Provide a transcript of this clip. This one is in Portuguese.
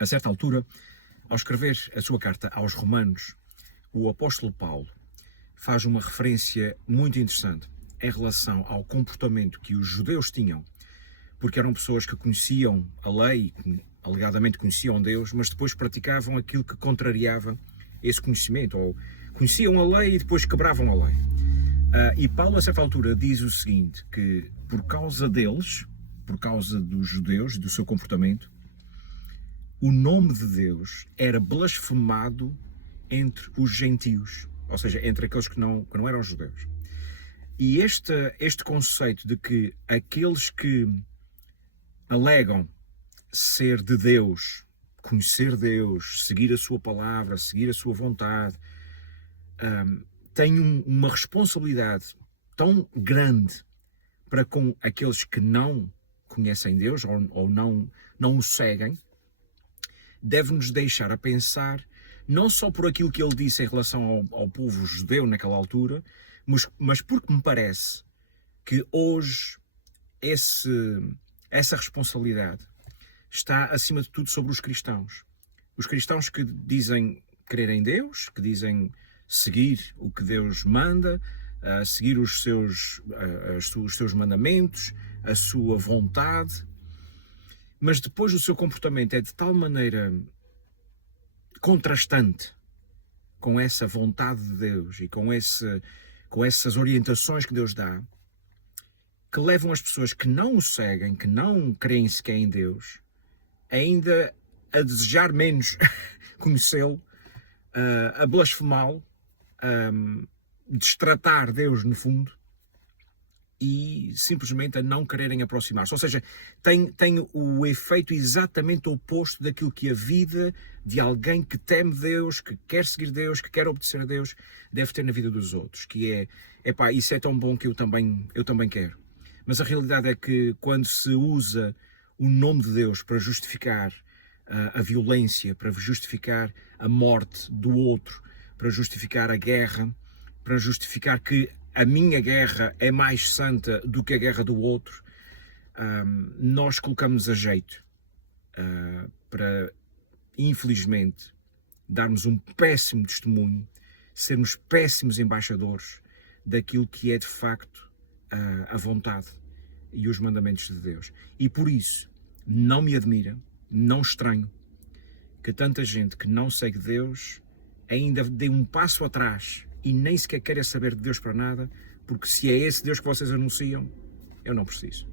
A certa altura, ao escrever a sua carta aos Romanos, o apóstolo Paulo faz uma referência muito interessante em relação ao comportamento que os judeus tinham, porque eram pessoas que conheciam a lei, alegadamente conheciam Deus, mas depois praticavam aquilo que contrariava esse conhecimento, ou conheciam a lei e depois quebravam a lei. E Paulo, a certa altura, diz o seguinte, que por causa deles, por causa dos judeus, do seu comportamento, o nome de Deus era blasfemado entre os gentios, ou seja, entre aqueles que não eram judeus. E este conceito de que aqueles que alegam ser de Deus, conhecer Deus, seguir a sua palavra, seguir a sua vontade, têm uma responsabilidade tão grande para com aqueles que não conhecem Deus ou não o seguem, deve-nos deixar a pensar não só por aquilo que ele disse em relação ao povo judeu naquela altura, mas porque me parece que hoje essa responsabilidade está acima de tudo sobre os cristãos. Os cristãos que dizem crer em Deus, que dizem seguir o que Deus manda, seguir os seus mandamentos, a sua vontade, mas depois o seu comportamento é de tal maneira contrastante com essa vontade de Deus e com essas orientações que Deus dá, que levam as pessoas que não o seguem, que não creem sequer em Deus, ainda a desejar menos conhecê-lo, a blasfemá-lo, a destratar Deus no fundo e simplesmente a não quererem aproximar-se. Ou seja, tem o efeito exatamente oposto daquilo que a vida de alguém que teme Deus, que quer seguir Deus, que quer obedecer a Deus, deve ter na vida dos outros, que é, epá, isso é tão bom que eu também quero. Mas a realidade é que quando se usa o nome de Deus para justificar a violência, para justificar a morte do outro, para justificar a guerra, para justificar que a minha guerra é mais santa do que a guerra do outro, nós colocamos a jeito para, infelizmente, darmos um péssimo testemunho, sermos péssimos embaixadores daquilo que é de facto a vontade e os mandamentos de Deus. E por isso, não me admira, não estranho, que tanta gente que não segue Deus ainda dê um passo atrás e nem sequer queira saber de Deus para nada, porque se é esse Deus que vocês anunciam, eu não preciso.